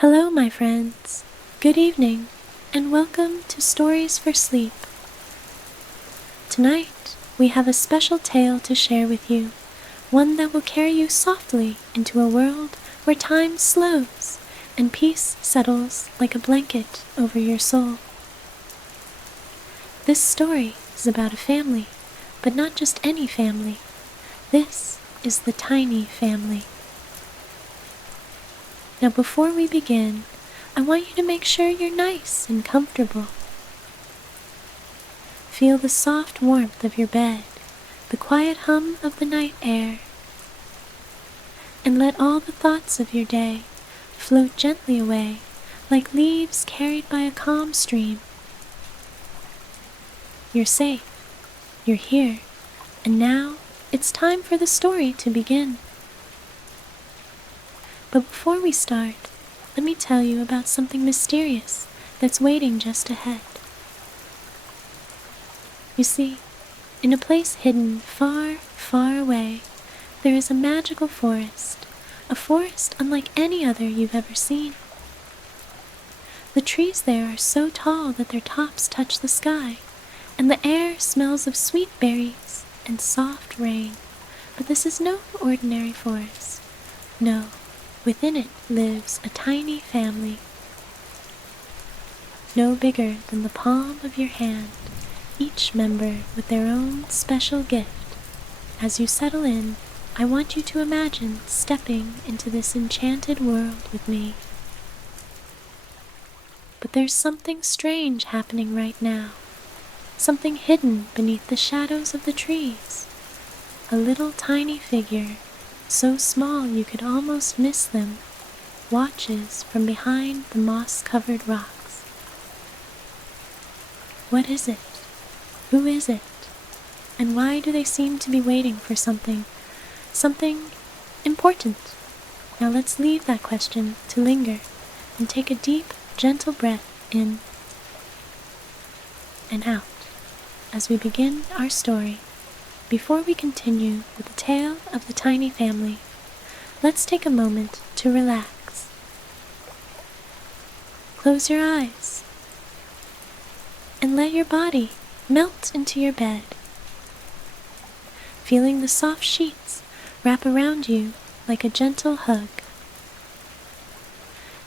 Hello, my friends. Good evening, and welcome to Stories for Sleep. Tonight, we have a special tale to share with you, one that will carry you softly into a world where time slows and peace settles like a blanket over your soul. This story is about a family, but not just any family. This is the tiny family. Now before we begin, I want you to make sure you're nice and comfortable. Feel the soft warmth of your bed, the quiet hum of the night air, and let all the thoughts of your day float gently away like leaves carried by a calm stream. You're safe, you're here, and now it's time for the story to begin. But before we start, let me tell you about something mysterious that's waiting just ahead. You see, in a place hidden far, far away, there is a magical forest, a forest unlike any other you've ever seen. The trees there are so tall that their tops touch the sky, and the air smells of sweet berries and soft rain. But this is no ordinary forest. No. Within it lives a tiny family, no bigger than the palm of your hand, each member with their own special gift. As you settle in, I want you to imagine stepping into this enchanted world with me. But there's something strange happening right now, something hidden beneath the shadows of the trees. A little tiny figure, so small you could almost miss them, watches from behind the moss-covered rocks. What is it? Who is it? And why do they seem to be waiting for something important? Now let's leave that question to linger and take a deep, gentle breath in and out as we begin our story. Before we continue with the tale of the tiny family, let's take a moment to relax. Close your eyes and let your body melt into your bed, feeling the soft sheets wrap around you like a gentle hug.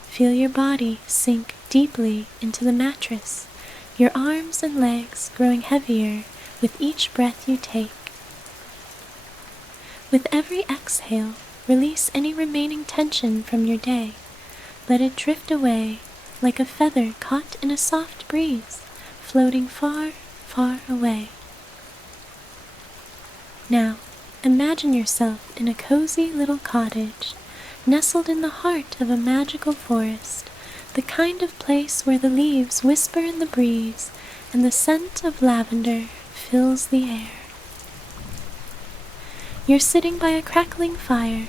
Feel your body sink deeply into the mattress, your arms and legs growing heavier with each breath you take. With every exhale, release any remaining tension from your day. Let it drift away like a feather caught in a soft breeze, floating far, far away. Now, imagine yourself in a cozy little cottage, nestled in the heart of a magical forest, the kind of place where the leaves whisper in the breeze and the scent of lavender fills the air. You're sitting by a crackling fire,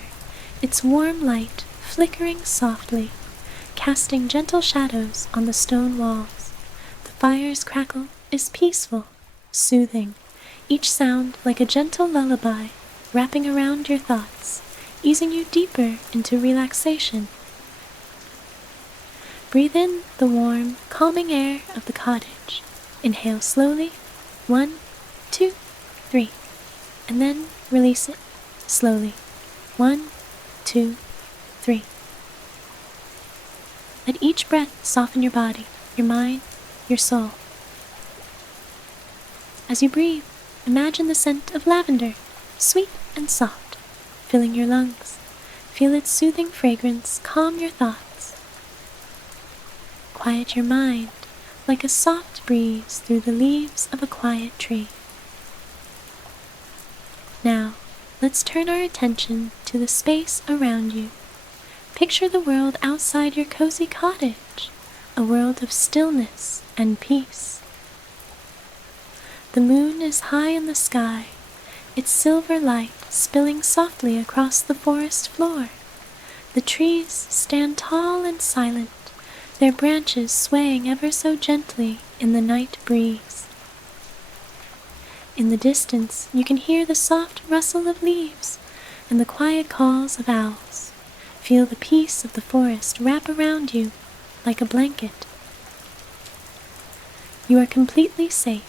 its warm light flickering softly, casting gentle shadows on the stone walls. The fire's crackle is peaceful, soothing, each sound like a gentle lullaby wrapping around your thoughts, easing you deeper into relaxation. Breathe in the warm, calming air of the cottage. Inhale slowly, 1, 2, 3, and then release it slowly. 1, 2, 3. Let each breath soften your body, your mind, your soul. As you breathe, imagine the scent of lavender, sweet and soft, filling your lungs. Feel its soothing fragrance calm your thoughts. Quiet your mind like a soft breeze through the leaves of a quiet tree. Now, let's turn our attention to the space around you. Picture the world outside your cozy cottage, a world of stillness and peace. The moon is high in the sky, its silver light spilling softly across the forest floor. The trees stand tall and silent, their branches swaying ever so gently in the night breeze. In the distance, you can hear the soft rustle of leaves and the quiet calls of owls. Feel the peace of the forest wrap around you like a blanket. You are completely safe,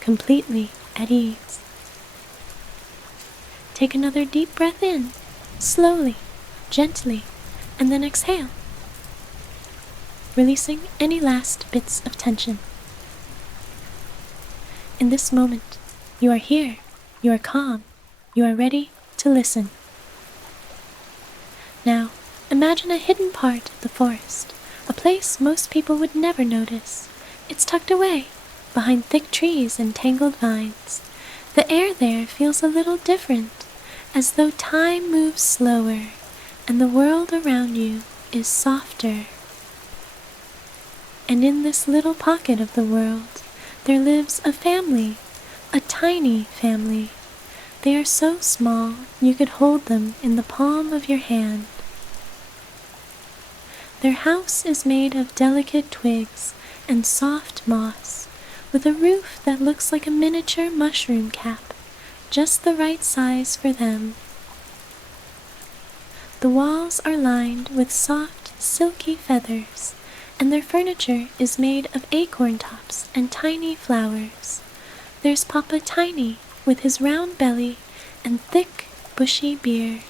completely at ease. Take another deep breath in, slowly, gently, and then exhale, releasing any last bits of tension. In this moment, you are here, you are calm, you are ready to listen. Now, imagine a hidden part of the forest, a place most people would never notice. It's tucked away, behind thick trees and tangled vines. The air there feels a little different, as though time moves slower, and the world around you is softer. And in this little pocket of the world, there lives a family, a tiny family. They are so small you could hold them in the palm of your hand. Their house is made of delicate twigs and soft moss, with a roof that looks like a miniature mushroom cap, just the right size for them. The walls are lined with soft, silky feathers, and their furniture is made of acorn tops and tiny flowers. There's Papa Tiny, with his round belly and thick, bushy beard.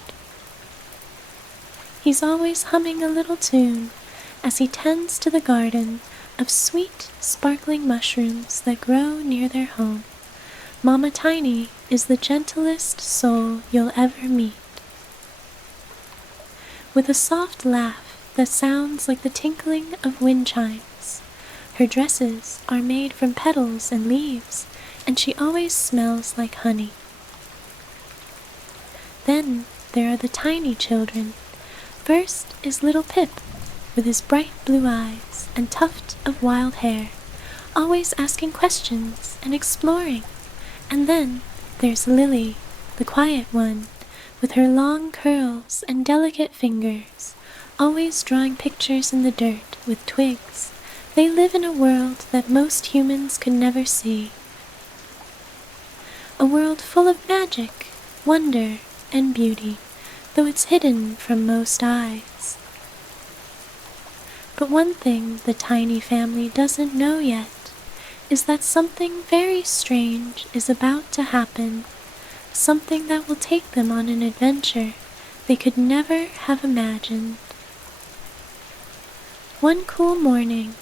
He's always humming a little tune as he tends to the garden of sweet, sparkling mushrooms that grow near their home. Mama Tiny is the gentlest soul you'll ever meet. With a soft laugh that sounds like the tinkling of wind chimes, her dresses are made from petals and leaves, and she always smells like honey. Then there are the tiny children. First is little Pip, with his bright blue eyes and tuft of wild hair, always asking questions and exploring. And then there's Lily, the quiet one, with her long curls and delicate fingers, always drawing pictures in the dirt with twigs. They live in a world that most humans could never see. A world full of magic, wonder, and beauty, though it's hidden from most eyes. But one thing the tiny family doesn't know yet is that something very strange is about to happen, something that will take them on an adventure they could never have imagined. One cool morning,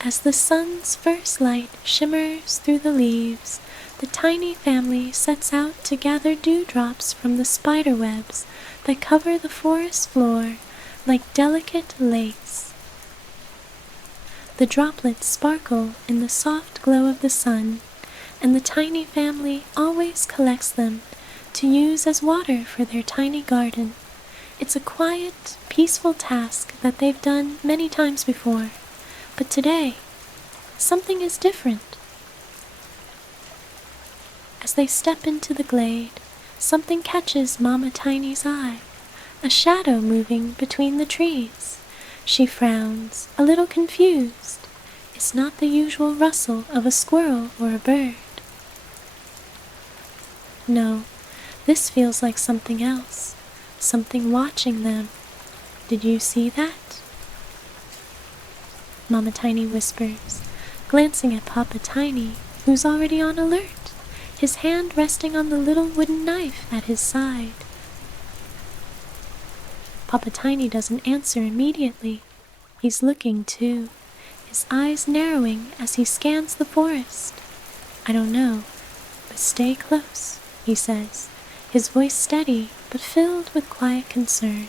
as the sun's first light shimmers through the leaves, the tiny family sets out to gather dewdrops from the spider webs that cover the forest floor like delicate lace. The droplets sparkle in the soft glow of the sun, and the tiny family always collects them to use as water for their tiny garden. It's a quiet, peaceful task that they've done many times before, but today, something is different. As they step into the glade, something catches Mama Tiny's eye, a shadow moving between the trees. She frowns, a little confused. It's not the usual rustle of a squirrel or a bird. No, this feels like something else, something watching them. Did you see that? Mama Tiny whispers, glancing at Papa Tiny, who's already on alert, his hand resting on the little wooden knife at his side. Papa Tiny doesn't answer immediately. He's looking too, his eyes narrowing as he scans the forest. I don't know, but stay close, he says, his voice steady but filled with quiet concern.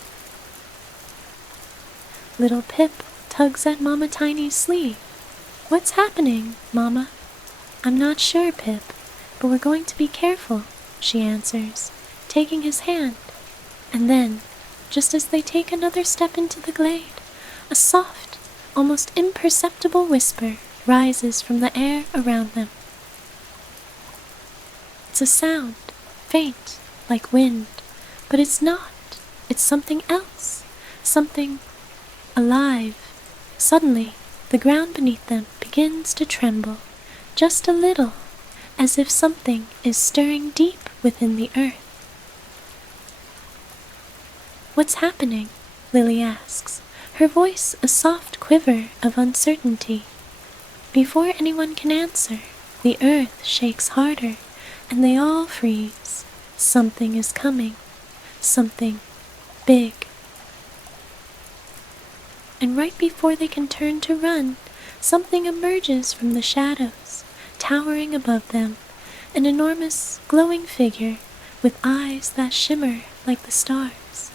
Little Pip tugs at Mama Tiny's sleeve. What's happening, Mama? I'm not sure, Pip, but we're going to be careful, she answers, taking his hand. And then, just as they take another step into the glade, a soft, almost imperceptible whisper rises from the air around them. It's a sound, faint, like wind, but it's not. It's something else, something alive. Suddenly, the ground beneath them begins to tremble, just a little, as if something is stirring deep within the earth. What's happening? Lily asks, her voice a soft quiver of uncertainty. Before anyone can answer, the earth shakes harder, and they all freeze. Something is coming. Something big. And right before they can turn to run, something emerges from the shadows, towering above them, an enormous glowing figure with eyes that shimmer like the stars.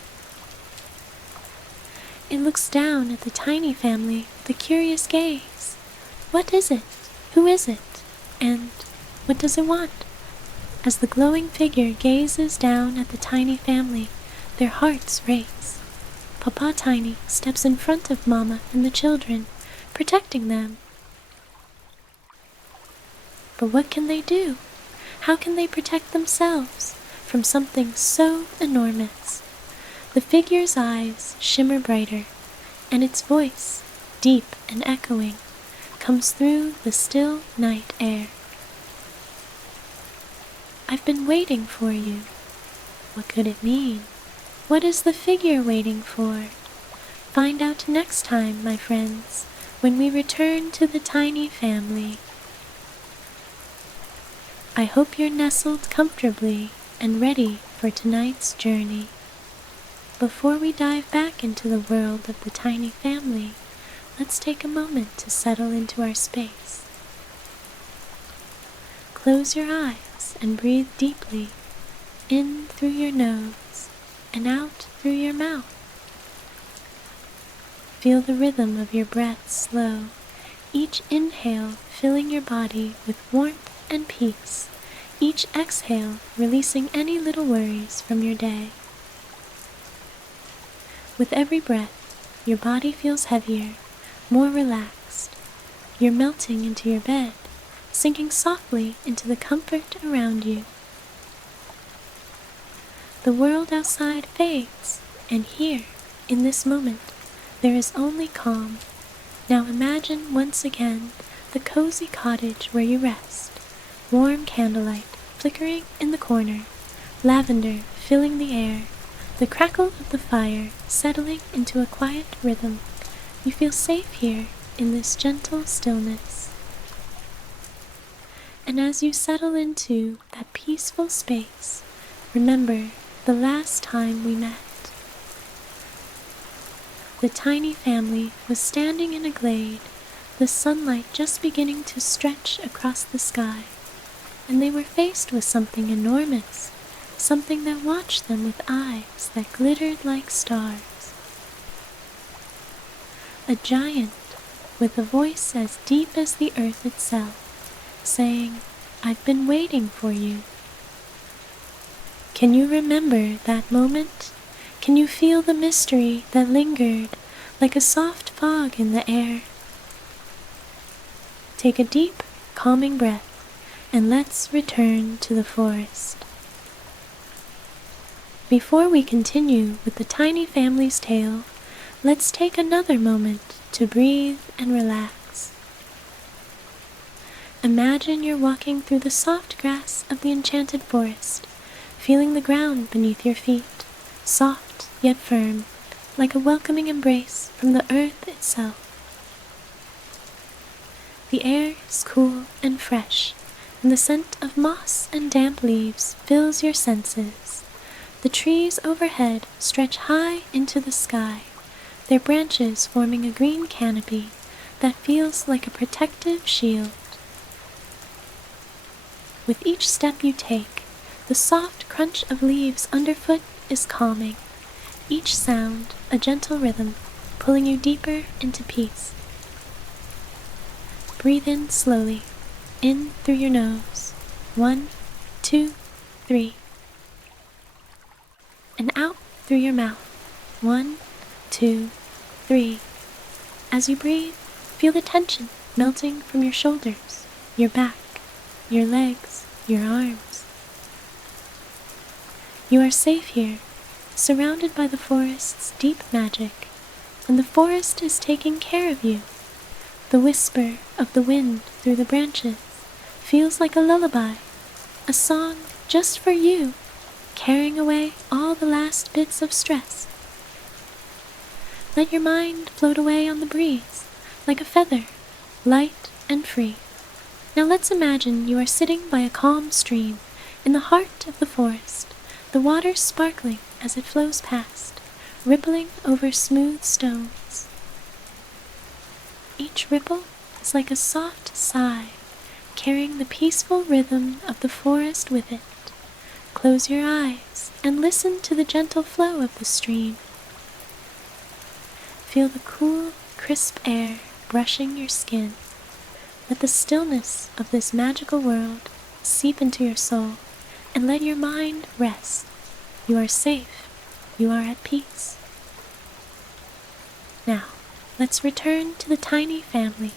It looks down at the tiny family with a curious gaze. What is it? Who is it? And what does it want? As the glowing figure gazes down at the tiny family, their hearts race. Papa Tiny steps in front of Mama and the children, protecting them. But what can they do? How can they protect themselves from something so enormous? The figure's eyes shimmer brighter, and its voice, deep and echoing, comes through the still night air. I've been waiting for you. What could it mean? What is the figure waiting for? Find out next time, my friends, when we return to the tiny family. I hope you're nestled comfortably and ready for tonight's journey. Before we dive back into the world of the tiny family, let's take a moment to settle into our space. Close your eyes and breathe deeply, in through your nose and out through your mouth. Feel the rhythm of your breath slow, each inhale filling your body with warmth and peace, each exhale releasing any little worries from your day. With every breath, your body feels heavier, more relaxed. You're melting into your bed, sinking softly into the comfort around you. The world outside fades, and here, in this moment, there is only calm. Now imagine once again the cozy cottage where you rest, warm candlelight flickering in the corner, lavender filling the air, the crackle of the fire settling into a quiet rhythm. You feel safe here in this gentle stillness. And as you settle into that peaceful space, remember the last time we met. The tiny family was standing in a glade, the sunlight just beginning to stretch across the sky, and they were faced with something enormous, something that watched them with eyes that glittered like stars. A giant with a voice as deep as the earth itself, saying, "I've been waiting for you." Can you remember that moment? Can you feel the mystery that lingered like a soft fog in the air? Take a deep, calming breath, and let's return to the forest. Before we continue with the tiny family's tale, let's take another moment to breathe and relax. Imagine you're walking through the soft grass of the enchanted forest, feeling the ground beneath your feet, soft yet firm, like a welcoming embrace from the earth itself. The air is cool and fresh, and the scent of moss and damp leaves fills your senses. The trees overhead stretch high into the sky, their branches forming a green canopy that feels like a protective shield. With each step you take, the soft crunch of leaves underfoot is calming, each sound a gentle rhythm, pulling you deeper into peace. Breathe in slowly, in through your nose. 1, 2, 3. And out through your mouth. 1, 2, 3. As you breathe, feel the tension melting from your shoulders, your back, your legs, your arms. You are safe here, surrounded by the forest's deep magic, and the forest is taking care of you. The whisper of the wind through the branches feels like a lullaby, a song just for you, carrying away all the last bits of stress. Let your mind float away on the breeze, like a feather, light and free. Now let's imagine you are sitting by a calm stream in the heart of the forest, the water sparkling as it flows past, rippling over smooth stones. Each ripple is like a soft sigh, carrying the peaceful rhythm of the forest with it. Close your eyes and listen to the gentle flow of the stream. Feel the cool, crisp air brushing your skin. Let the stillness of this magical world seep into your soul and let your mind rest. You are safe. You are at peace. Now, let's return to the tiny family,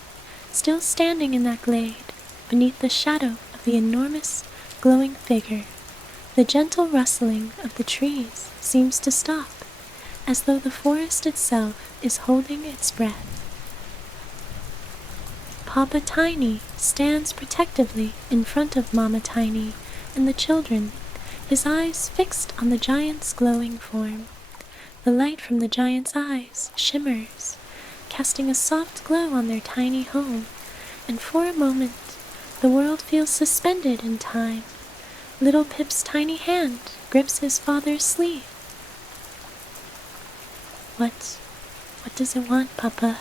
still standing in that glade, beneath the shadow of the enormous, glowing figure. The gentle rustling of the trees seems to stop, as though the forest itself is holding its breath. Papa Tiny stands protectively in front of Mama Tiny and the children, his eyes fixed on the giant's glowing form. The light from the giant's eyes shimmers, casting a soft glow on their tiny home, and for a moment the world feels suspended in time. Little Pip's tiny hand grips his father's sleeve. What does it want, Papa?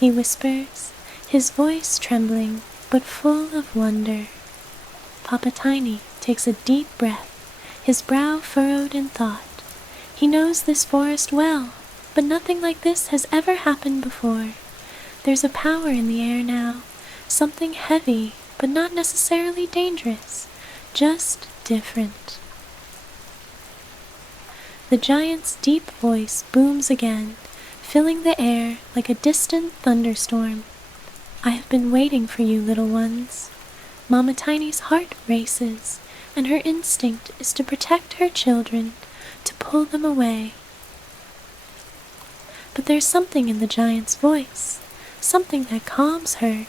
He whispers, his voice trembling but full of wonder. Papa Tiny takes a deep breath, his brow furrowed in thought. He knows this forest well, but nothing like this has ever happened before. There's a power in the air now, something heavy but not necessarily dangerous, just different. The giant's deep voice booms again, filling the air like a distant thunderstorm. I have been waiting for you, little ones. Mama Tiny's heart races, and her instinct is to protect her children, to pull them away. But there's something in the giant's voice, something that calms her.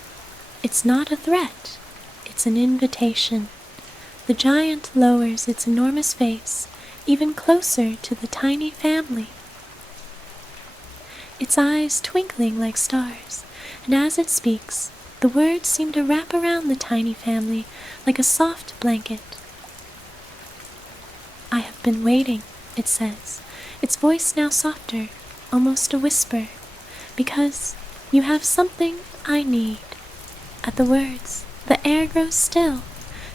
It's not a threat, it's an invitation. The giant lowers its enormous face even closer to the tiny family, its eyes twinkling like stars, and as it speaks, the words seem to wrap around the tiny family like a soft blanket. I have been waiting, it says, its voice now softer, almost a whisper, because you have something I need. At the words, the air grows still,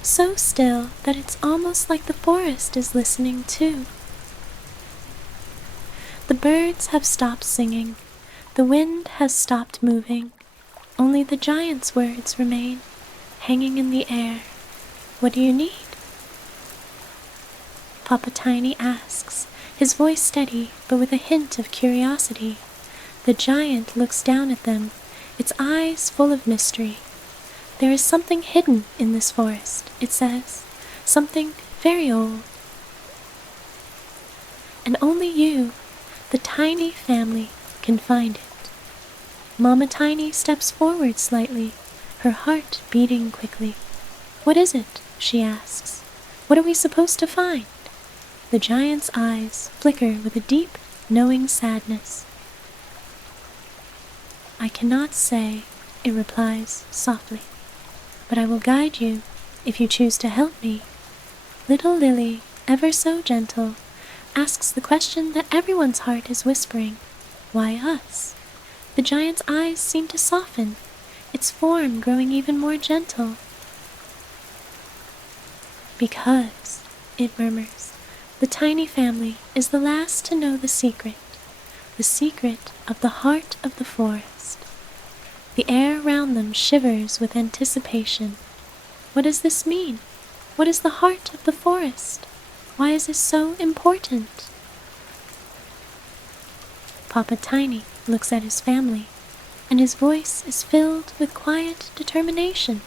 so still that it's almost like the forest is listening too. The birds have stopped singing, the wind has stopped moving, only the giant's words remain, hanging in the air. What do you need? Papa Tiny asks, his voice steady but with a hint of curiosity. The giant looks down at them, its eyes full of mystery. There is something hidden in this forest, it says, something very old. And only you, the tiny family, can find it. Mama Tiny steps forward slightly, her heart beating quickly. What is it? She asks. What are we supposed to find? The giant's eyes flicker with a deep, knowing sadness. I cannot say, it replies softly, but I will guide you if you choose to help me. Little Lily, ever so gentle, asks the question that everyone's heart is whispering. Why us? The giant's eyes seem to soften, its form growing even more gentle. Because, it murmurs, the tiny family is the last to know the secret of the heart of the forest. The air around them shivers with anticipation. What does this mean? What is the heart of the forest? Why is this so important? Papa Tiny looks at his family, and his voice is filled with quiet determination.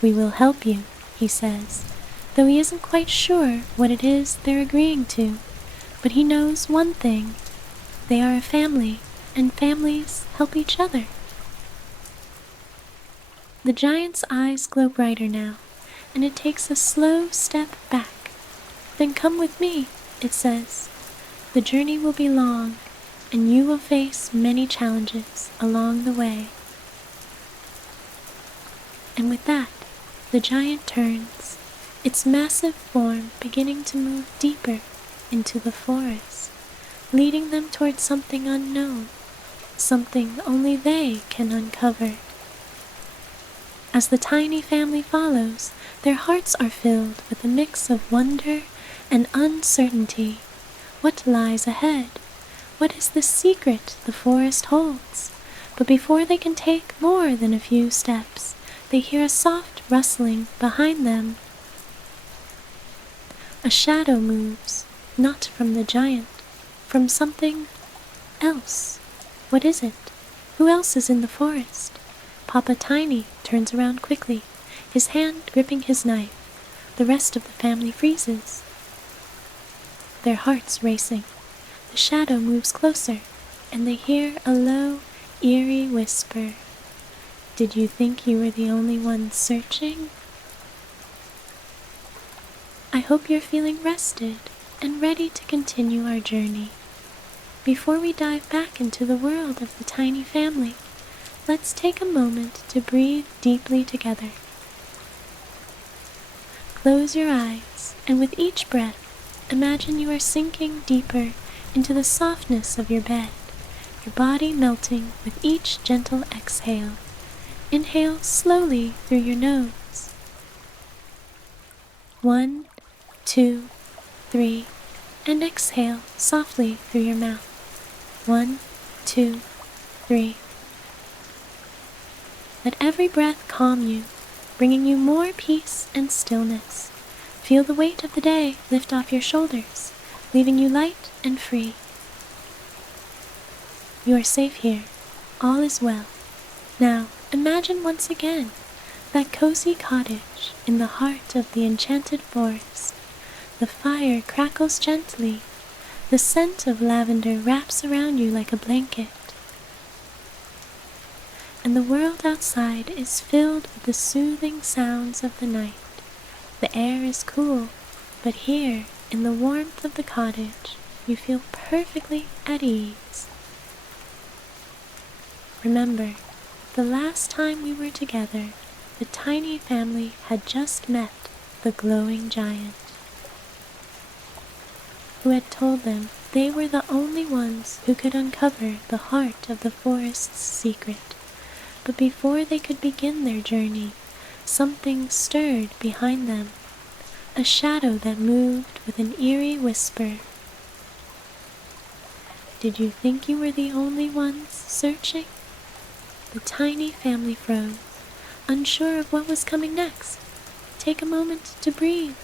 We will help you, he says, though he isn't quite sure what it is they're agreeing to, but he knows one thing. They are a family, and families help each other. The giant's eyes glow brighter now, and it takes a slow step back. Then come with me, it says. The journey will be long, and you will face many challenges along the way. And with that, the giant turns, its massive form beginning to move deeper into the forest, leading them towards something unknown, something only they can uncover. As the tiny family follows, their hearts are filled with a mix of wonder and uncertainty. What lies ahead? What is the secret the forest holds? But before they can take more than a few steps, they hear a soft rustling behind them. A shadow moves, not from the giant, from something else. What is it? Who else is in the forest? Papa Tiny turns around quickly, his hand gripping his knife. The rest of the family freezes, their hearts racing. The shadow moves closer, and they hear a low, eerie whisper. Did you think you were the only one searching? I hope you're feeling rested and ready to continue our journey. Before we dive back into the world of the tiny family, let's take a moment to breathe deeply together. Close your eyes, and with each breath, imagine you are sinking deeper into the softness of your bed, your body melting with each gentle exhale. Inhale slowly through your nose. 1, 2, 3, and exhale softly through your mouth. 1, 2, 3. Let every breath calm you, bringing you more peace and stillness. Feel the weight of the day lift off your shoulders, leaving you light and free. You are safe here. All is well. Now, imagine once again that cozy cottage in the heart of the enchanted forest. The fire crackles gently. The scent of lavender wraps around you like a blanket. And the world outside is filled with the soothing sounds of the night. The air is cool, but here, in the warmth of the cottage, you feel perfectly at ease. Remember, the last time we were together, the tiny family had just met the glowing giant, who had told them they were the only ones who could uncover the heart of the forest's secret. But before they could begin their journey, something stirred behind them, a shadow that moved with an eerie whisper. Did you think you were the only ones searching? The tiny family froze, unsure of what was coming next. Take a moment to breathe,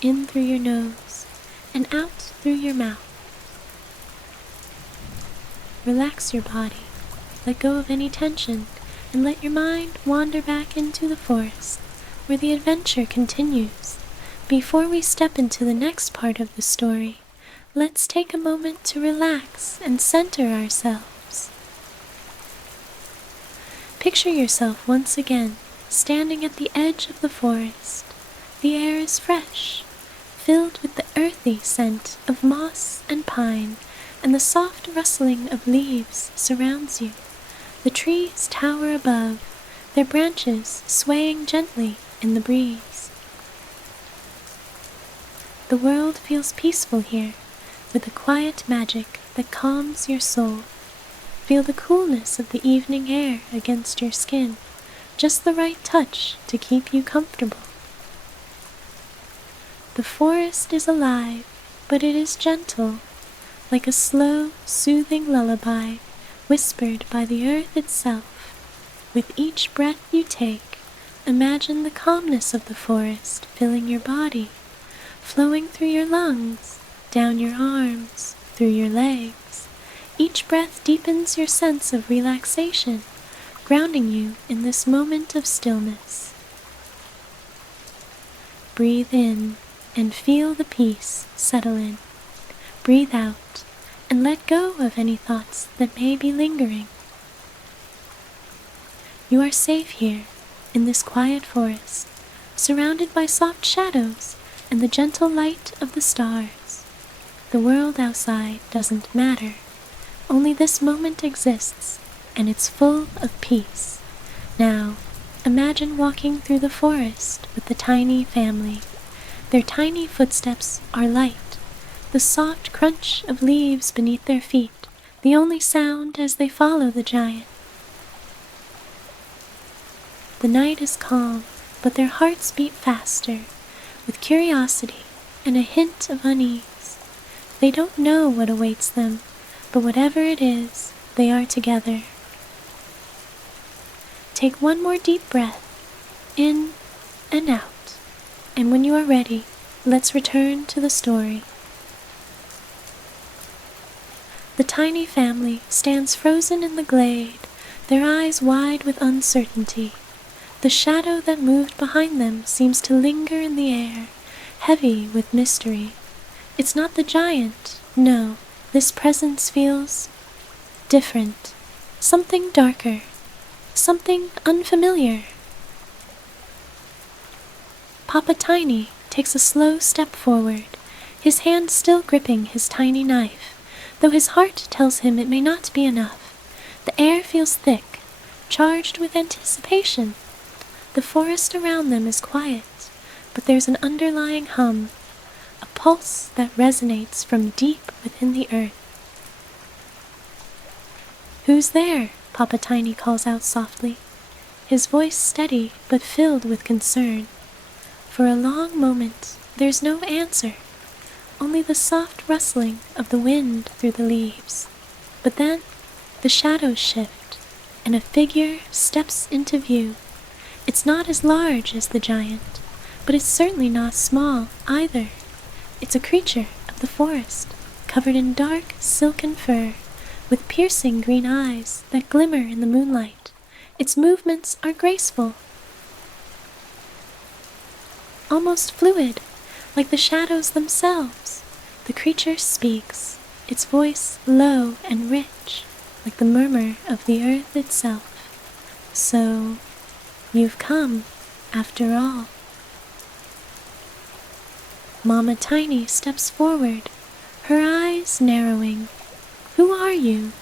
in through your nose and out through your mouth. Relax your body, let go of any tension, and let your mind wander back into the forest, where the adventure continues. Before we step into the next part of the story, let's take a moment to relax and center ourselves. Picture yourself once again, standing at the edge of the forest. The air is fresh, filled with the earthy scent of moss and pine, and the soft rustling of leaves surrounds you. The trees tower above, their branches swaying gently in the breeze. The world feels peaceful here, with a quiet magic that calms your soul. Feel the coolness of the evening air against your skin, just the right touch to keep you comfortable. The forest is alive, but it is gentle, like a slow, soothing lullaby whispered by the earth itself. With each breath you take, imagine the calmness of the forest filling your body, flowing through your lungs, down your arms, through your legs. Each breath deepens your sense of relaxation, grounding you in this moment of stillness. Breathe in and feel the peace settle in. Breathe out and let go of any thoughts that may be lingering. You are safe here, in this quiet forest, surrounded by soft shadows and the gentle light of the stars. The world outside doesn't matter. Only this moment exists, and it's full of peace. Now, imagine walking through the forest with the tiny family. Their tiny footsteps are light, the soft crunch of leaves beneath their feet, the only sound as they follow the giant. The night is calm, but their hearts beat faster, with curiosity and a hint of unease. They don't know what awaits them, but whatever it is, they are together. Take one more deep breath, in and out, and when you are ready, let's return to the story. The tiny family stands frozen in the glade, their eyes wide with uncertainty. The shadow that moved behind them seems to linger in the air, heavy with mystery. It's not the giant, no, this presence feels different, something darker, something unfamiliar. Papa Tiny takes a slow step forward, his hand still gripping his tiny knife, though his heart tells him it may not be enough. The air feels thick, charged with anticipation. The forest around them is quiet, but there's an underlying hum, a pulse that resonates from deep within the earth. "Who's there?" Papa Tiny calls out softly, his voice steady but filled with concern. For a long moment, there's no answer, only the soft rustling of the wind through the leaves. But then, the shadows shift, and a figure steps into view. It's not as large as the giant, but it's certainly not small either. It's a creature of the forest, covered in dark silken fur, with piercing green eyes that glimmer in the moonlight. Its movements are graceful, almost fluid, like the shadows themselves. The creature speaks, its voice low and rich, like the murmur of the earth itself. "So, you've come, after all." Mama Tiny steps forward, her eyes narrowing. "Who are you?"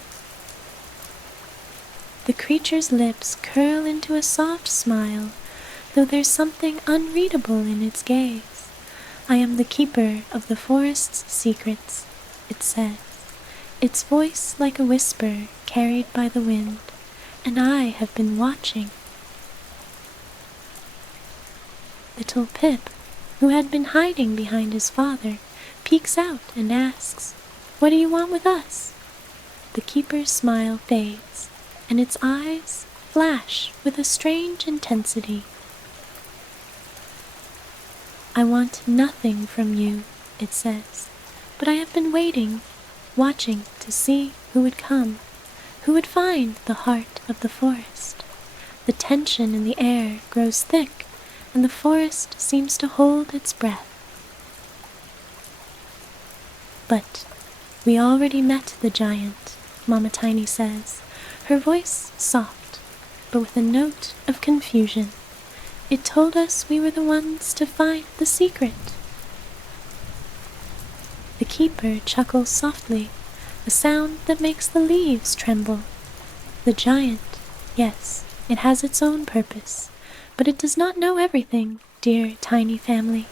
The creature's lips curl into a soft smile, though there's something unreadable in its gaze. "I am the keeper of the forest's secrets," it says, its voice like a whisper carried by the wind, "and I have been watching." Little Pip, who had been hiding behind his father, peeks out and asks, "What do you want with us?" The keeper's smile fades, and its eyes flash with a strange intensity. "I want nothing from you," it says, "but I have been waiting, watching to see who would come, who would find the heart of the forest." The tension in the air grows thick, and the forest seems to hold its breath. "But we already met the giant," Mama Tiny says, her voice soft, but with a note of confusion. "It told us we were the ones to find the secret." The keeper chuckles softly, a sound that makes the leaves tremble. "The giant, yes, it has its own purpose, but it does not know everything, dear tiny family.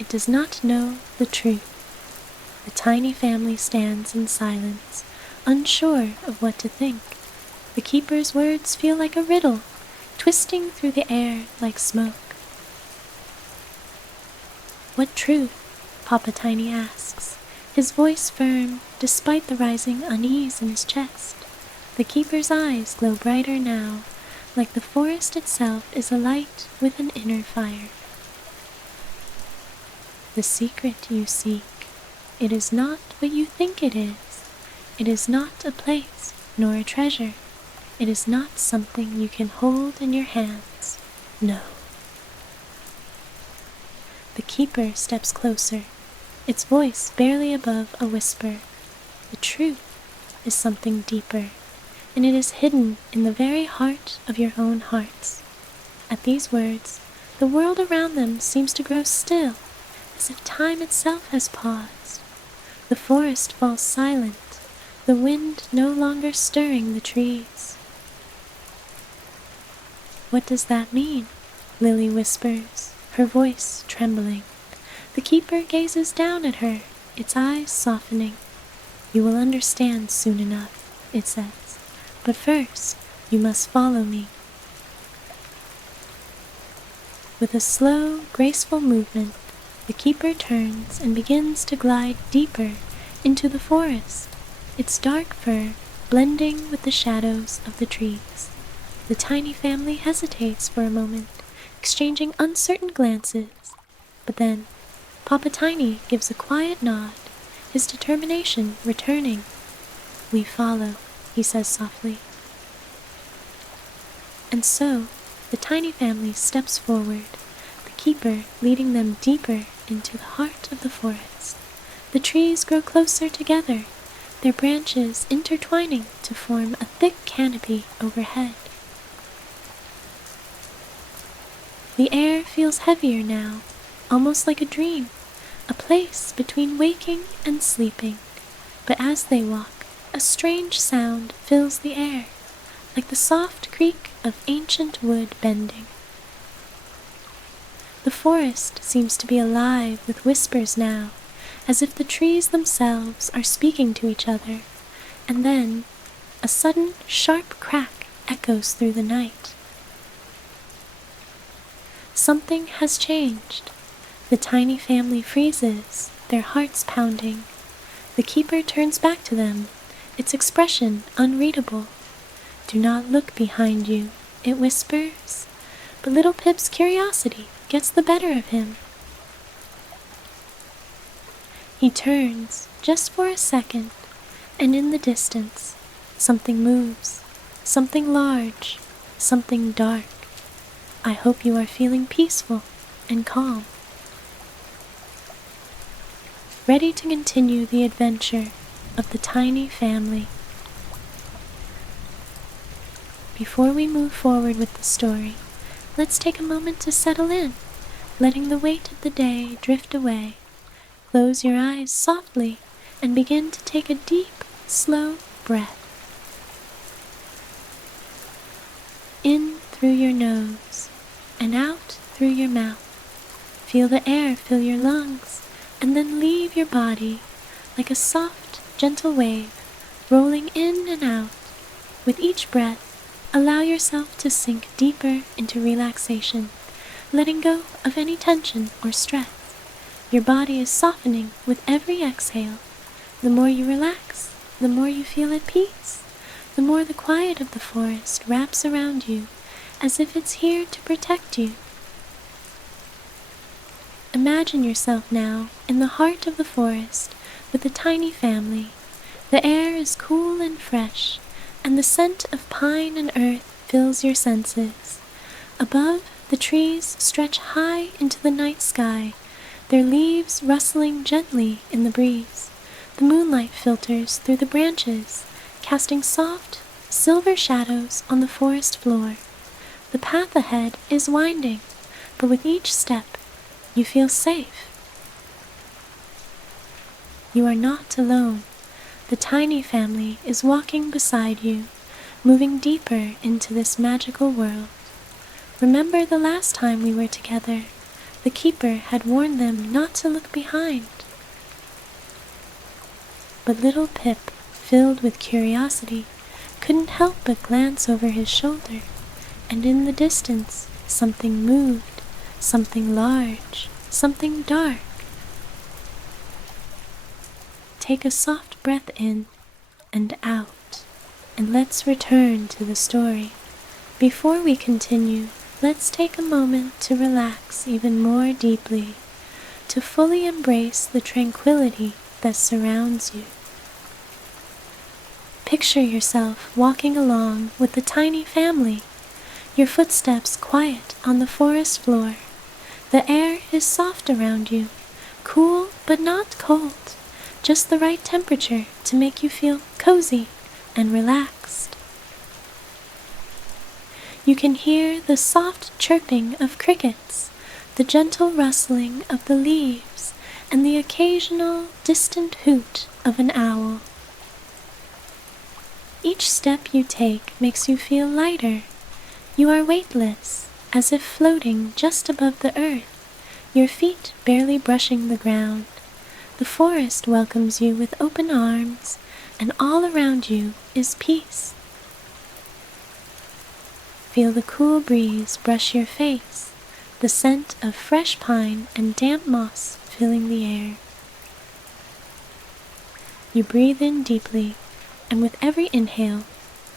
It does not know the truth." The tiny family stands in silence, unsure of what to think. The keeper's words feel like a riddle, twisting through the air like smoke. "What truth?" Papa Tiny asks, his voice firm despite the rising unease in his chest. The keeper's eyes glow brighter now, like the forest itself is alight with an inner fire. "The secret you seek, it is not what you think it is. It is not a place nor a treasure. It is not something you can hold in your hands. No." The keeper steps closer, its voice barely above a whisper. "The truth is something deeper, and it is hidden in the very heart of your own hearts." At these words, the world around them seems to grow still, as if time itself has paused. The forest falls silent, the wind no longer stirring the trees. "What does that mean?" Lily whispers, her voice trembling. The keeper gazes down at her, its eyes softening. "You will understand soon enough," it says. "But first, you must follow me." With a slow, graceful movement, the keeper turns and begins to glide deeper into the forest, its dark fur blending with the shadows of the trees. The tiny family hesitates for a moment, exchanging uncertain glances, but then Papa Tiny gives a quiet nod, his determination returning. "We follow," he says softly. And so, the tiny family steps forward, the keeper leading them deeper into the heart of the forest. The trees grow closer together, their branches intertwining to form a thick canopy overhead. The air feels heavier now, almost like a dream, a place between waking and sleeping. But as they walk, a strange sound fills the air, like the soft creak of ancient wood bending. The forest seems to be alive with whispers now, as if the trees themselves are speaking to each other, and then a sudden sharp crack echoes through the night. Something has changed. The tiny family freezes, their hearts pounding. The keeper turns back to them, its expression unreadable. "Do not look behind you," it whispers, but little Pip's curiosity gets the better of him. He turns, just for a second, and in the distance, something moves, something large, something dark. "I hope you are feeling peaceful and calm." Ready to continue the adventure of the tiny family. Before we move forward with the story, let's take a moment to settle in, letting the weight of the day drift away. Close your eyes softly and begin to take a deep, slow breath. In through your nose and out through your mouth. Feel the air fill your lungs and then leave your body like a soft, gentle wave rolling in and out. With each breath, allow yourself to sink deeper into relaxation, letting go of any tension or stress. Your body is softening with every exhale. The more you relax, the more you feel at peace, the more the quiet of the forest wraps around you as if it's here to protect you. Imagine yourself now in the heart of the forest with a tiny family. The air is cool and fresh, and the scent of pine and earth fills your senses. Above, the trees stretch high into the night sky, their leaves rustling gently in the breeze. The moonlight filters through the branches, casting soft, silver shadows on the forest floor. The path ahead is winding, but with each step, you feel safe. You are not alone. The tiny family is walking beside you, moving deeper into this magical world. Remember the last time we were together, the keeper had warned them not to look behind. But little Pip, filled with curiosity, couldn't help but glance over his shoulder, and in the distance something moved, something large, something dark. Take a soft breath in and out, and let's return to the story. Before we continue, let's take a moment to relax even more deeply, to fully embrace the tranquility that surrounds you. Picture yourself walking along with the tiny family, your footsteps quiet on the forest floor. The air is soft around you, cool but not cold, just the right temperature to make you feel cozy and relaxed. You can hear the soft chirping of crickets, the gentle rustling of the leaves, and the occasional distant hoot of an owl. Each step you take makes you feel lighter. You are weightless, as if floating just above the earth, your feet barely brushing the ground. The forest welcomes you with open arms, and all around you is peace. Feel the cool breeze brush your face, the scent of fresh pine and damp moss filling the air. You breathe in deeply, and with every inhale,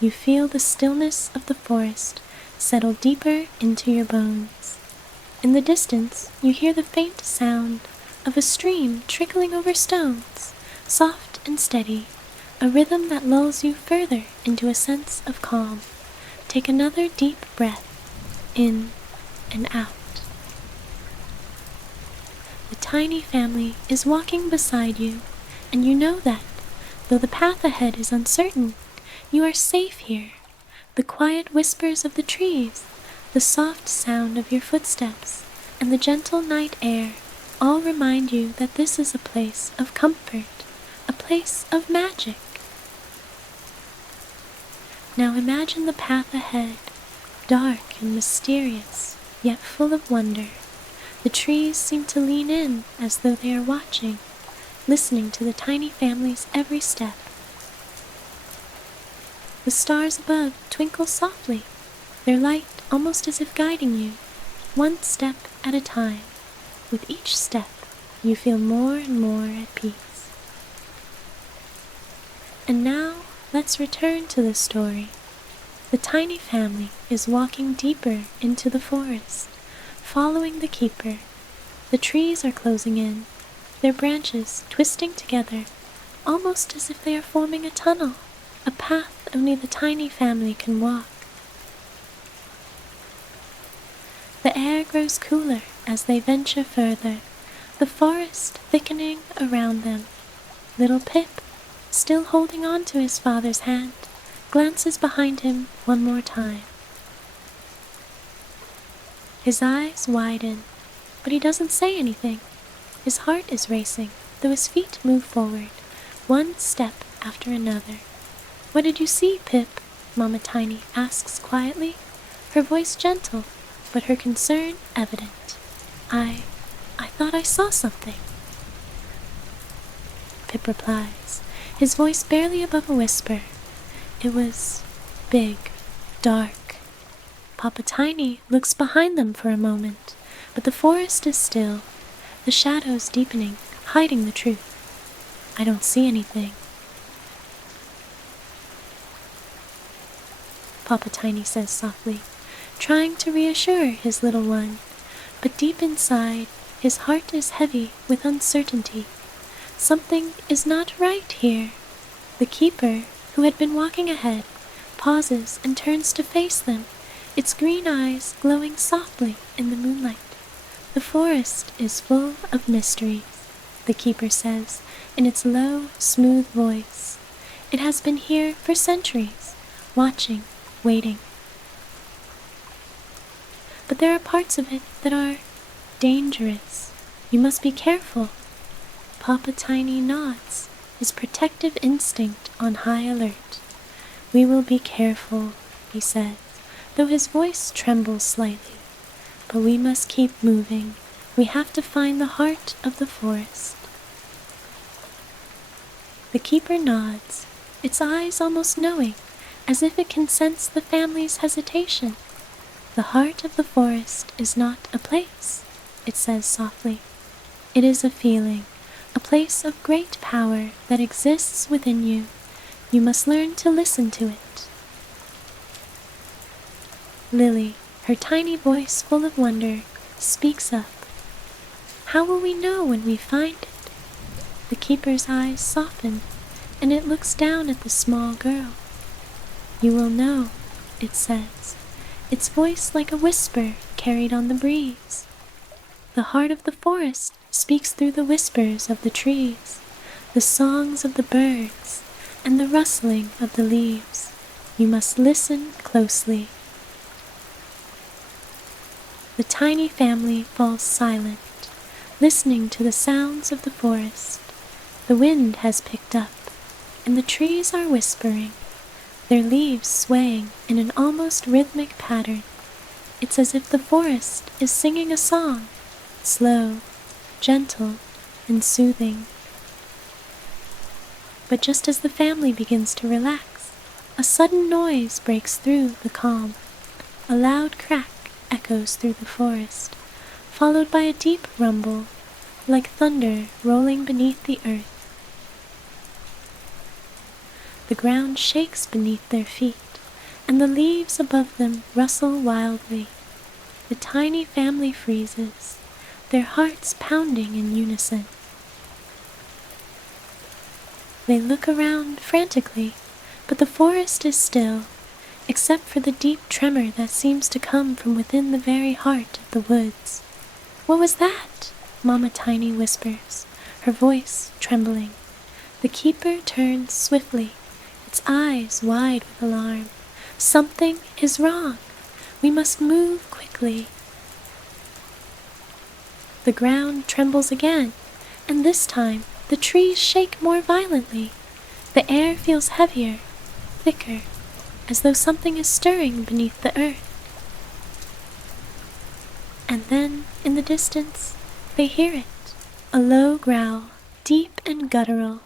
you feel the stillness of the forest settle deeper into your bones. In the distance, you hear the faint sound of a stream trickling over stones, soft and steady, a rhythm that lulls you further into a sense of calm. Take another deep breath, in and out. The tiny family is walking beside you, and you know that, though the path ahead is uncertain, you are safe here. The quiet whispers of the trees, the soft sound of your footsteps, and the gentle night air all remind you that this is a place of comfort, a place of magic. Now imagine the path ahead, dark and mysterious, yet full of wonder. The trees seem to lean in as though they are watching, listening to the tiny family's every step. The stars above twinkle softly, their light almost as if guiding you, one step at a time. With each step, you feel more and more at peace. And now, let's return to the story. The tiny family is walking deeper into the forest, following the keeper. The trees are closing in, their branches twisting together, almost as if they are forming a tunnel, a path only the tiny family can walk. The air grows cooler as they venture further, the forest thickening around them. Little Pip, still holding on to his father's hand, glances behind him one more time. His eyes widen, but he doesn't say anything. His heart is racing, though his feet move forward, one step after another. "What did you see, Pip?" Mama Tiny asks quietly, her voice gentle, but her concern evident. I thought I saw something," Pip replies, his voice barely above a whisper. "It was big, dark." Papa Tiny looks behind them for a moment, but the forest is still, the shadows deepening, hiding the truth. "I don't see anything," Papa Tiny says softly, trying to reassure his little one, but deep inside, his heart is heavy with uncertainty. Something is not right here. The keeper, who had been walking ahead, pauses and turns to face them, its green eyes glowing softly in the moonlight. "The forest is full of mysteries," the keeper says in its low, smooth voice. "It has been here for centuries, watching, waiting. But there are parts of it that are dangerous. You must be careful." Papa Tiny nods, his protective instinct on high alert. "We will be careful," he says, though his voice trembles slightly. "But we must keep moving. We have to find the heart of the forest." The keeper nods, its eyes almost knowing, as if it can sense the family's hesitation. "The heart of the forest is not a place," it says softly. "It is a feeling, a place of great power that exists within you. You must learn to listen to it." Lily, her tiny voice full of wonder, speaks up. "How will we know when we find it?" The keeper's eyes soften, and it looks down at the small girl. "You will know," it says, its voice like a whisper carried on the breeze. "The heart of the forest speaks through the whispers of the trees, the songs of the birds, and the rustling of the leaves. You must listen closely." The tiny family falls silent. listening to the sounds of the forest. The wind has picked up, and the trees are whispering, their leaves swaying in an almost rhythmic pattern. It's as if the forest is singing a song, slow, gentle, and soothing. But just as the family begins to relax, a sudden noise breaks through the calm. A loud crack echoes through the forest, followed by a deep rumble, like thunder rolling beneath the earth. The ground shakes beneath their feet, and the leaves above them rustle wildly. The tiny family freezes, their hearts pounding in unison. They look around frantically, but the forest is still, except for the deep tremor that seems to come from within the very heart of the woods. "What was that?" Mama Tiny whispers, her voice trembling. The keeper turns swiftly, its eyes wide with alarm. "Something is wrong. We must move quickly." The ground trembles again, and this time the trees shake more violently. The air feels heavier, thicker, as though something is stirring beneath the earth. And then, in the distance, they hear it, a low growl, deep and guttural,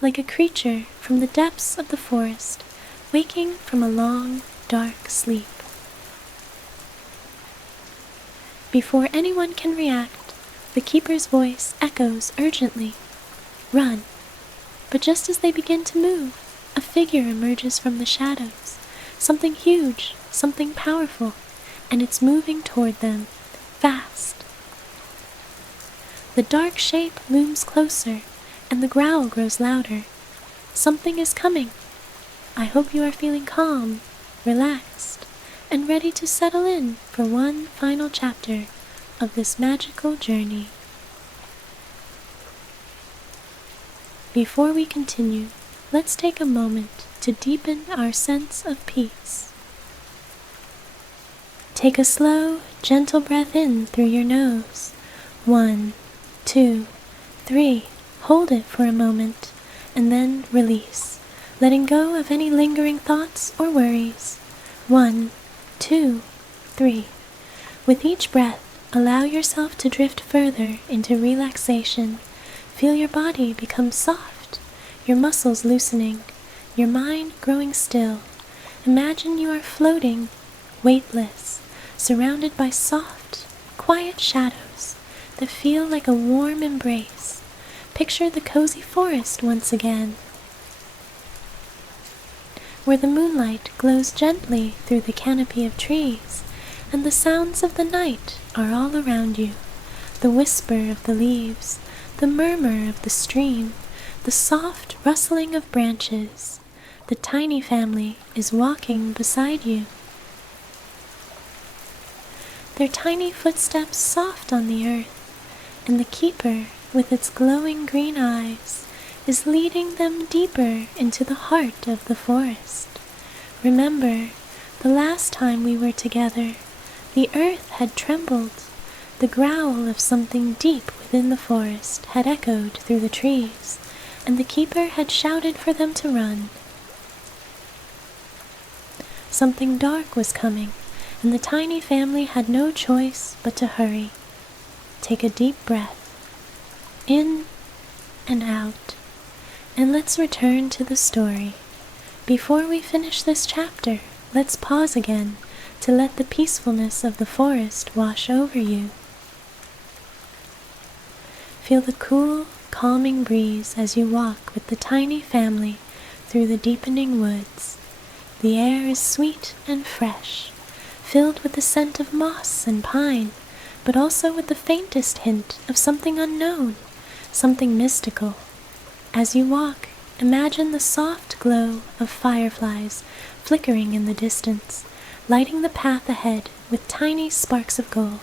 like a creature from the depths of the forest, waking from a long, dark sleep. Before anyone can react, the keeper's voice echoes urgently, "Run!" But just as they begin to move, a figure emerges from the shadows, something huge, something powerful, and it's moving toward them, fast. The dark shape looms closer, and the growl grows louder. Something is coming. I hope you are feeling calm, relaxed, and ready to settle in for one final chapter of this magical journey. Before we continue, let's take a moment to deepen our sense of peace. Take a slow, gentle breath in through your nose. 1, 2, 3. Hold it for a moment, and then release, letting go of any lingering thoughts or worries. 1, 2, 3. With each breath, allow yourself to drift further into relaxation. Feel your body become soft, your muscles loosening, your mind growing still. Imagine you are floating, weightless, surrounded by soft, quiet shadows that feel like a warm embrace. Picture the cozy forest once again, where the moonlight glows gently through the canopy of trees, and the sounds of the night are all around you. The whisper of the leaves, the murmur of the stream, the soft rustling of branches. The tiny family is walking beside you, their tiny footsteps soft on the earth, and the keeper, with its glowing green eyes, is leading them deeper into the heart of the forest. Remember, the last time we were together, the earth had trembled. The growl of something deep within the forest had echoed through the trees, and the keeper had shouted for them to run. Something dark was coming, and the tiny family had no choice but to hurry. Take a deep breath, in and out, and let's return to the story. Before we finish this chapter, let's pause again to let the peacefulness of the forest wash over you. Feel the cool, calming breeze as you walk with the tiny family through the deepening woods. The air is sweet and fresh, filled with the scent of moss and pine, but also with the faintest hint of something unknown, something mystical. As you walk, imagine the soft glow of fireflies flickering in the distance, lighting the path ahead with tiny sparks of gold.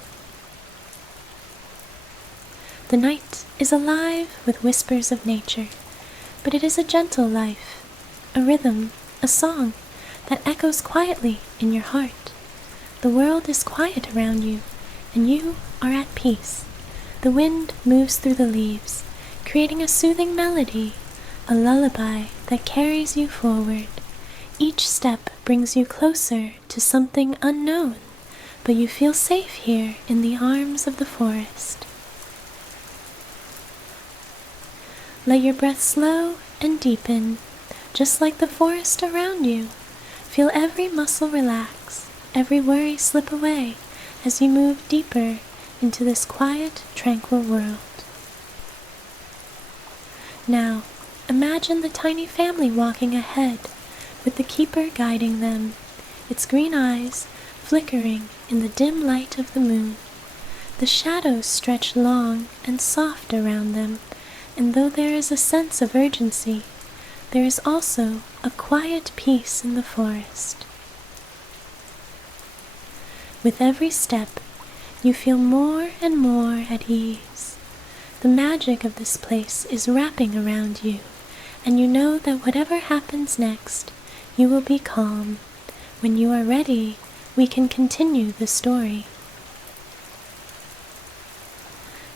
The night is alive with whispers of nature, but it is a gentle life, a rhythm, a song that echoes quietly in your heart. The world is quiet around you, and you are at peace. The wind moves through the leaves, creating a soothing melody, a lullaby that carries you forward. Each step brings you closer to something unknown, but you feel safe here in the arms of the forest. Let your breath slow and deepen, just like the forest around you. Feel every muscle relax, every worry slip away as you move deeper into this quiet, tranquil world. Now, imagine the tiny family walking ahead, with the keeper guiding them, its green eyes flickering in the dim light of the moon. The shadows stretch long and soft around them, and though there is a sense of urgency, there is also a quiet peace in the forest. With every step, you feel more and more at ease. The magic of this place is wrapping around you, and you know that whatever happens next, you will be calm. When you are ready, we can continue the story.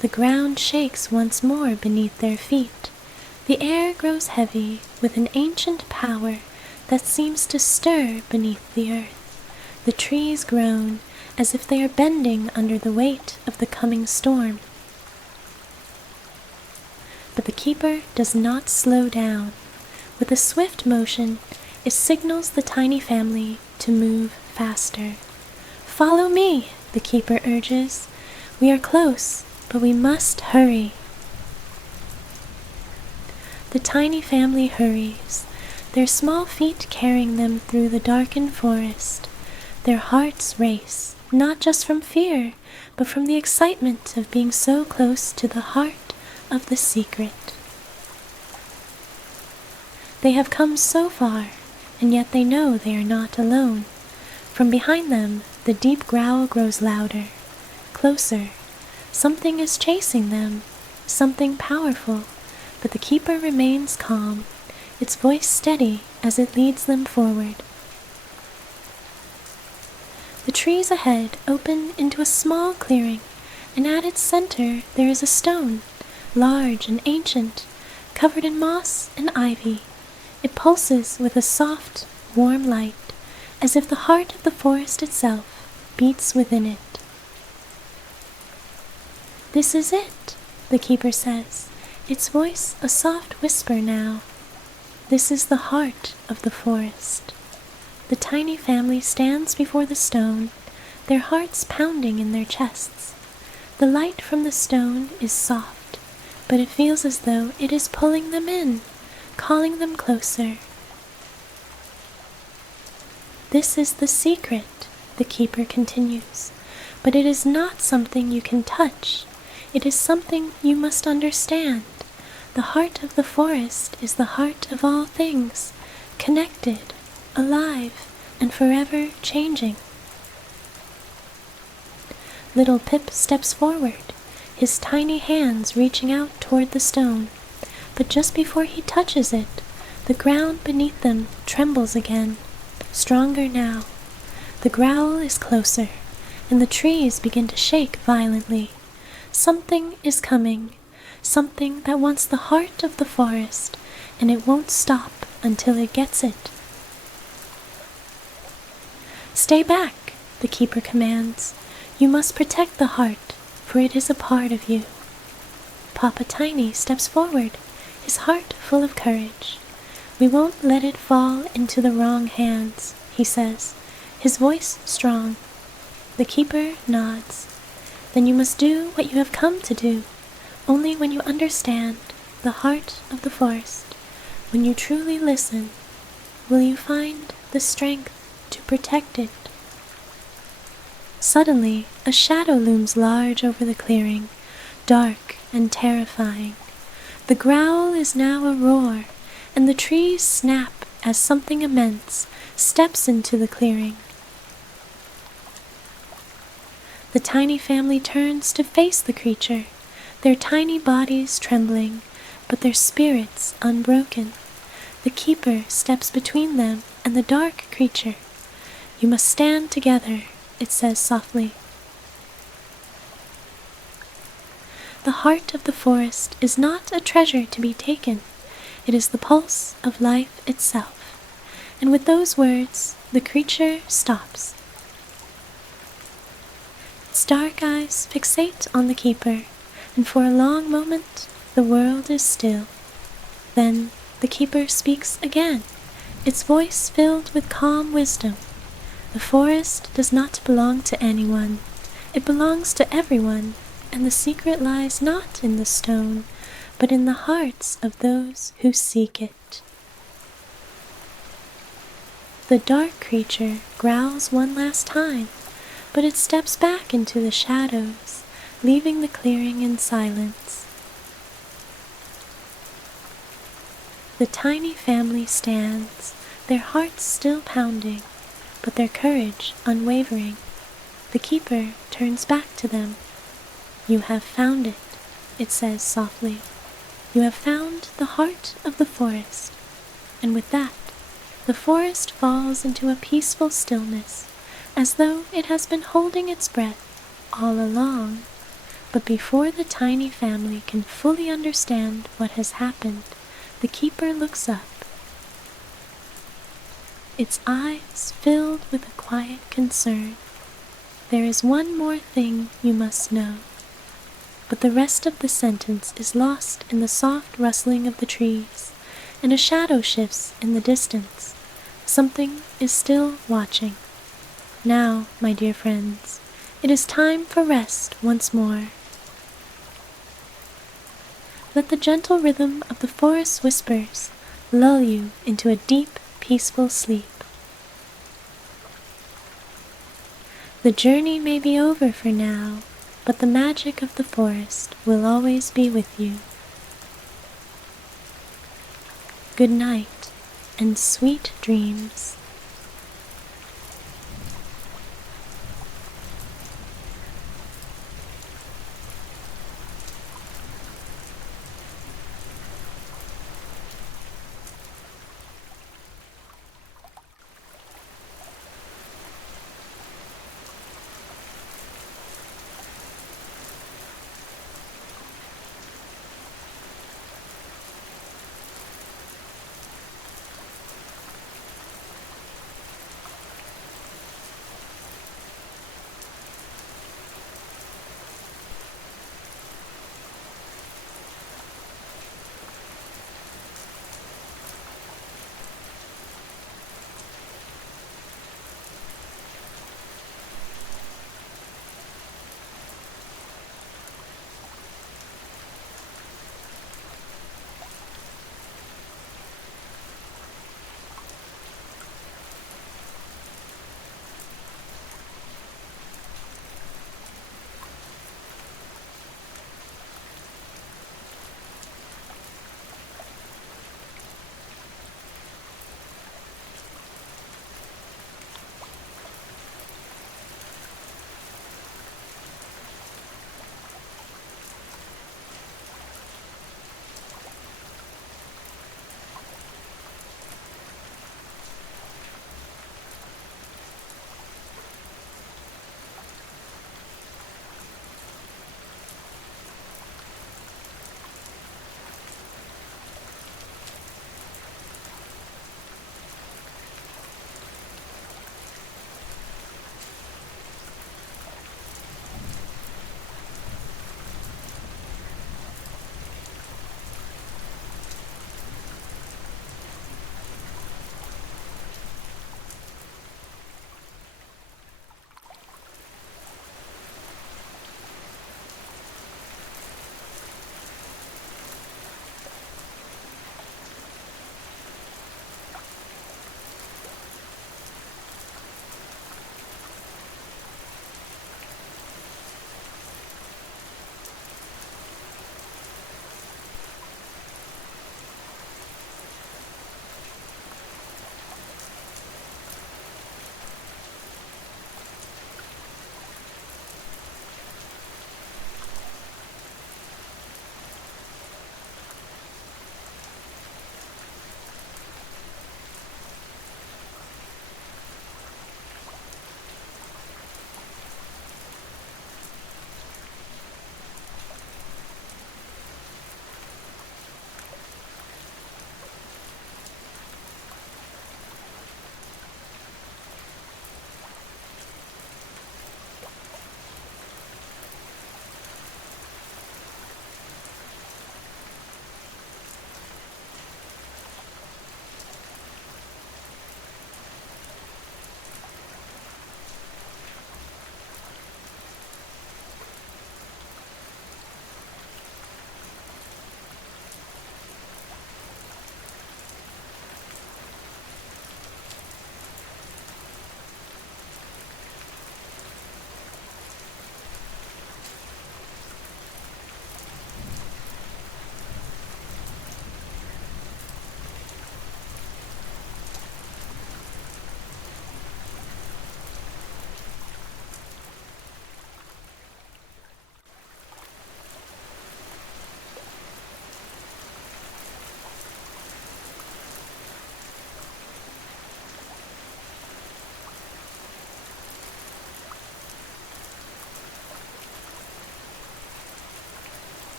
The ground shakes once more beneath their feet. The air grows heavy with an ancient power that seems to stir beneath the earth. The trees groan as if they are bending under the weight of the coming storm. But the keeper does not slow down. With a swift motion, it signals the tiny family to move faster. "Follow me," the keeper urges. "We are close, but we must hurry." The tiny family hurries, their small feet carrying them through the darkened forest. Their hearts race, not just from fear, but from the excitement of being so close to the heart of the secret. They have come so far, and yet they know they are not alone. From behind them, the deep growl grows louder, closer. Something is chasing them, something powerful, but the keeper remains calm, its voice steady as it leads them forward. The trees ahead open into a small clearing, and at its center there is a stone, large and ancient, covered in moss and ivy. It pulses with a soft, warm light, as if the heart of the forest itself beats within it. "This is it," the keeper says, its voice a soft whisper now. This is the heart of the forest. The tiny family stands before the stone, their hearts pounding in their chests. The light from the stone is soft, but it feels as though it is pulling them in, calling them closer. "This is the secret," the keeper continues, "but it is not something you can touch. It is something you must understand. The heart of the forest is the heart of all things, connected, alive, and forever changing." Little Pip steps forward, his tiny hands reaching out toward the stone, but just before he touches it, the ground beneath them trembles again, stronger now. The growl is closer, and the trees begin to shake violently. Something is coming, something that wants the heart of the forest, and it won't stop until it gets it. "Stay back," the keeper commands. "You must protect the heart, for it is a part of you." Papa Tiny steps forward, his heart full of courage. "We won't let it fall into the wrong hands," he says, his voice strong. The keeper nods. "Then you must do what you have come to do. Only when you understand the heart of the forest, when you truly listen, will you find the strength to protect it." Suddenly, a shadow looms large over the clearing, dark and terrifying. The growl is now a roar, and the trees snap as something immense steps into the clearing. The tiny family turns to face the creature, their tiny bodies trembling, but their spirits unbroken. The keeper steps between them and the dark creature. "You must stand together," it says softly. the heart of the forest is not a treasure to be taken. It is the pulse of life itself. And with those words, the creature stops. Its dark eyes fixate on the keeper, and for a long moment the world is still. Then the keeper speaks again, its voice filled with calm wisdom. The forest does not belong to anyone. It belongs to everyone, and the secret lies not in the stone, but in the hearts of those who seek it. The dark creature growls one last time, but it steps back into the shadows, leaving the clearing in silence. The tiny family stands, their hearts still pounding, but their courage unwavering. The keeper turns back to them. "You have found it," it says softly. "You have found the heart of the forest." And with that, the forest falls into a peaceful stillness, as though it has been holding its breath all along. But before the tiny family can fully understand what has happened, the keeper looks up, its eyes filled with a quiet concern. "There is one more thing you must know." But the rest of the sentence is lost in the soft rustling of the trees, and a shadow shifts in the distance. Something is still watching. Now, my dear friends, it is time for rest once more. Let the gentle rhythm of the forest's whispers lull you into a deep, peaceful sleep. The journey may be over for now, but the magic of the forest will always be with you. Good night, and sweet dreams.